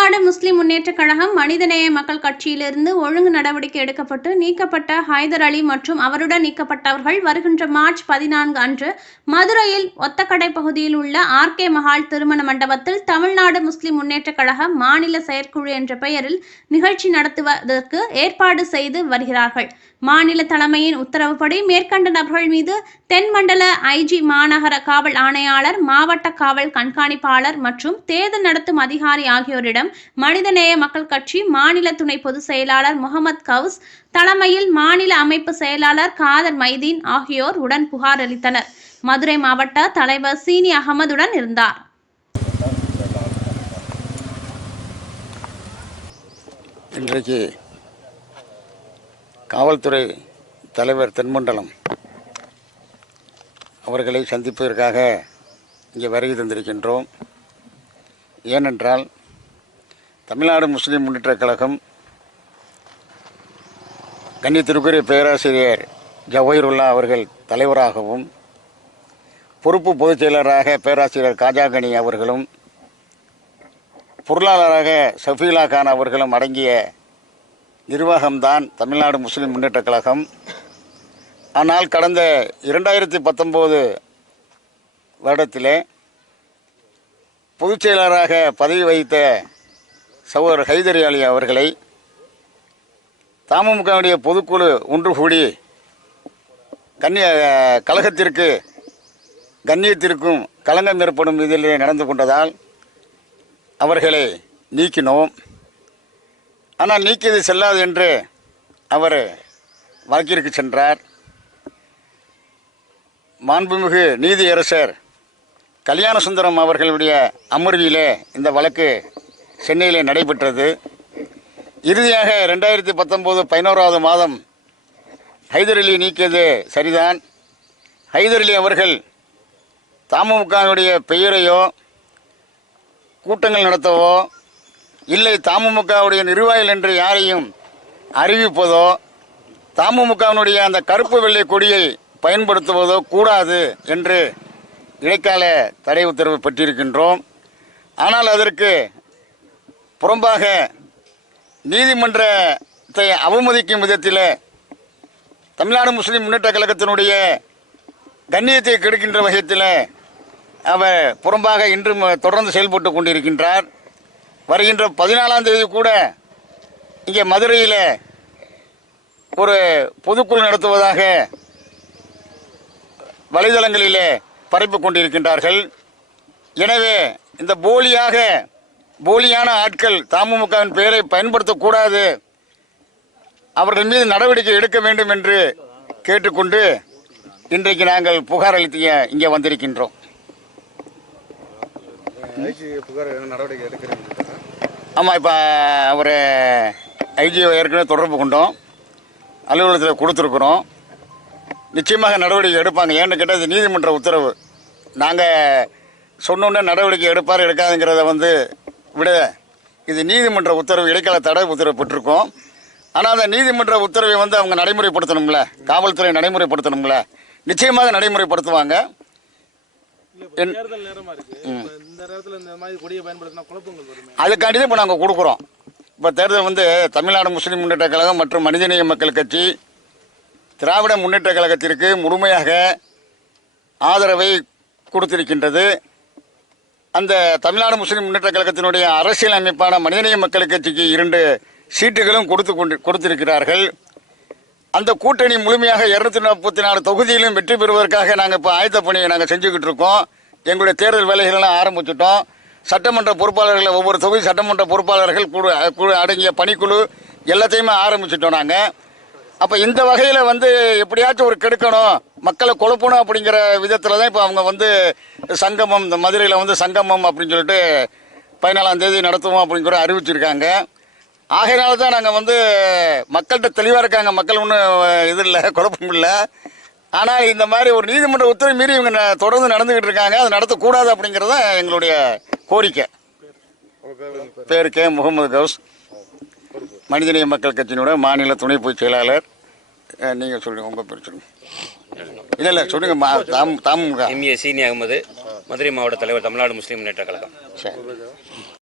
தமிழ்நாடு முஸ்லிம் முன்னேற்றக் கழகம் மனிதநேய மக்கள் கட்சியிலிருந்து ஒழுங்கு நடவடிக்கை எடுக்கப்பட்டு நீக்கப்பட்ட ஹைதர் அலி மற்றும் அவருடன் நீக்கப்பட்டவர்கள் வருகின்ற மார்ச் பதினான்கு அன்று மதுரையில் ஒத்தக்கடை பகுதியில் உள்ள ஆர்கே மஹால் திருமண மண்டபத்தில் தமிழ்நாடு முஸ்லிம் முன்னேற்றக் கழக மாநில செயற்குழு என்ற பெயரில் நிகழ்ச்சி நடத்துவதற்கு ஏற்பாடு செய்து வருகிறார்கள். மாநில தலைமையின் உத்தரவுப்படி மேற்கண்ட நபர்கள் மீது தென்மண்டல ஐஜி மாநகர காவல் ஆணையாளர் மாவட்ட காவல் கண்காணிப்பாளர் மற்றும் தேர்தல் நடத்தும் அதிகாரி ஆகியோரிடம் மனிதநேய மக்கள் கட்சி மாநில துணை பொதுச் செயலாளர் முகமது கவுஸ் தலைமையில் மாநில அமைப்பு செயலாளர் காதர் மைதீன் ஆகியோர் உடன் புகார் அளித்தனர். மதுரை மாவட்ட தலைவர் சீனி அகமதுடன் இருந்தார். இன்றைக்கு காவல்துறை தலைவர் தென்மண்டலம் அவர்களை சந்திப்பதற்காக இங்கே வருகை தந்திருக்கின்றோம். ஏனென்றால் தமிழ்நாடு முஸ்லீம் முன்னேற்றக் கழகம் கண்ணியத்திற்குரிய பேராசிரியர் ஜவஹருல்லா அவர்கள் தலைவராகவும் பொறுப்பு பொதுச் செயலராக பேராசிரியர் காஜாகனி அவர்களும் பொருளாளராக சஃபீலா கான் அவர்களும் அடங்கிய நிர்வாகம்தான் தமிழ்நாடு முஸ்லீம் முன்னேற்றக் கழகம். ஆனால் கடந்த இரண்டாயிரத்தி பத்தொம்போது வருடத்திலே பொதுச் செயலராக பதவி வகித்த சகோதரர் ஹைதரி அலி அவர்களை தமுகவுடைய பொதுக்குழு ஒன்று கூடி கன்னிய கழகத்திற்கு கண்ணியத்திற்கும் களங்கம் ஏற்படும் இதில் நடந்து கொண்டதால் அவர்களை நீக்கினோம். ஆனால் நீக்கியது செல்லாது என்று அவர் வழக்கிற்கு சென்றார். மாண்புமிகு நீதியரசர் கல்யாண சுந்தரம் அவர்களுடைய அமர்வியிலே இந்த வழக்கு சென்னையிலே நடைபெற்றது. இறுதியாக ரெண்டாயிரத்தி பத்தொம்போது பதினோராவது மாதம் ஹைதர் அலி நீக்கியது சரிதான். ஹைதர் அலி அவர்கள் தமுகவினுடைய பெயரையோ கூட்டங்கள் நடத்தவோ இல்லை தமுகவுடைய நிர்வாகிகள் என்று யாரையும் அறிவிப்பதோ தமுகவினுடைய அந்த கருப்பு வெள்ளை கொடியை பயன்படுத்துவதோ கூடாது என்று இடைக்கால தடை உத்தரவு பெற்றிருக்கின்றோம். ஆனால் அதற்கு புறம்பாக நீதிமன்றத்தை அவமதிக்கும் விதத்தில் தமிழ்நாடு முஸ்லீம் முன்னேற்ற கழகத்தினுடைய கண்ணியத்தை கெடுக்கின்ற வகையத்தில் அவர் புறம்பாக இன்றும் தொடர்ந்து செயல்பட்டு கொண்டிருக்கின்றார். வருகின்ற பதினாலாம் தேதி கூட இங்கே மதுரையில் ஒரு பொதுக்குழு நடத்துவதாக வலைதளங்களிலே பரப்பி கொண்டிருக்கின்றார்கள். எனவே இந்த போலியாக போலியான ஆட்கள் தமுகவின் பெயரை பயன்படுத்தக்கூடாது. அவர்கள் மீது நடவடிக்கை எடுக்க வேண்டும் என்று கேட்டுக்கொண்டு இன்றைக்கு நாங்கள் புகார் அளித்து இங்கே வந்திருக்கின்றோம். ஆமாம் இப்போ அவர் ஐஜியை ஏற்கனவே தொடர்பு கொண்டோம். அலுவலகத்தில் கொடுத்துருக்குறோம். நிச்சயமாக நடவடிக்கை எடுப்பாங்க. ஏன்னு கேட்டால் இது நீதிமன்ற உத்தரவு. நாங்கள் சொன்னோன்னே நடவடிக்கை எடுப்பார் எடுக்காதுங்கிறத வந்து விட இது நீதிமன்ற உத்தரவு இடைக்கால தடை உத்தரவு பெற்றிருக்கோம். ஆனால் அந்த நீதிமன்ற உத்தரவை வந்து அவங்க நடைமுறைப்படுத்தணும்ல? காவல்துறை நடைமுறைப்படுத்தணும்ல? நிச்சயமாக நடைமுறைப்படுத்துவாங்க. அதுக்காண்டி தான் இப்போ நாங்கள் கொடுக்குறோம். இப்போ தேர்தல் வந்து தமிழ்நாடு முஸ்லிம் முன்னேற்ற கழகம் மற்றும் மனிதநேய மக்கள் கட்சி திராவிட முன்னேற்ற கழகத்திற்கு முழுமையாக ஆதரவை கொடுத்திருக்கின்றது. அந்த தமிழ்நாடு முஸ்லிம் முன்னேற்ற கழகத்தினுடைய அரசியல் அமைப்பான மனிதநேய மக்கள் கட்சிக்கு இரண்டு சீட்டுகளும் கொடுத்து கொண்டு கொடுத்திருக்கிறார்கள். அந்த கூட்டணி முழுமையாக இருநூத்தி நாற்பத்தி நாலு தொகுதியிலும் வெற்றி பெறுவதற்காக நாங்கள் இப்போ ஆயத்த பணியை நாங்கள் செஞ்சுக்கிட்டு இருக்கோம். எங்களுடைய தேர்தல் வேலைகளெல்லாம் ஆரம்பிச்சிட்டோம். சட்டமன்ற பொறுப்பாளர்களை ஒவ்வொரு தொகுதி சட்டமன்ற பொறுப்பாளர்கள் குழு குழு அடங்கிய பணிக்குழு எல்லாத்தையுமே ஆரம்பிச்சிட்டோம் நாங்கள் அப்போ இந்த வகையில் வந்து எப்படியாச்சும் ஒரு கெடுக்கணும். மக்களை குழப்பணும் அப்படிங்கிற விதத்தில் தான் இப்போ அவங்க வந்து சங்கமம் இந்த மதுரையில் வந்து சங்கமம் அப்படின்னு சொல்லிட்டு பதினாலாம் தேதி நடத்துவோம் அப்படிங்கிற அறிவிச்சிருக்காங்க. ஆகையினால தான் நாங்கள் வந்து மக்கள்கிட்ட தெளிவாக இருக்காங்க. மக்கள் ஒன்றும் இது இல்லை குழப்பம் இல்லை. ஆனால் இந்த மாதிரி ஒரு நீதிமன்ற உத்தரவு மீறி இவங்க தொடர்ந்து நடந்துக்கிட்டு இருக்காங்க. அதை நடத்தக்கூடாது அப்படிங்கிறது தான் எங்களுடைய கோரிக்கை. பேர் கே. முகமது கவுஸ். மனிதநேய மக்கள் கட்சியினுடைய மாநில துணை பொதுச் செயலாளர் நீங்கள் சொல்லுங்கள் உங்கள் பேர் சொல்லுங்கள் இல்லை இல்லை சொல்லுங்கள் தாம் தாமுக. எம்ஏ சீனி அகமது மதுரை மாவட்ட தலைவர் தமிழ்நாடு முஸ்லீம் முன்னேற்ற கழகம். சரி.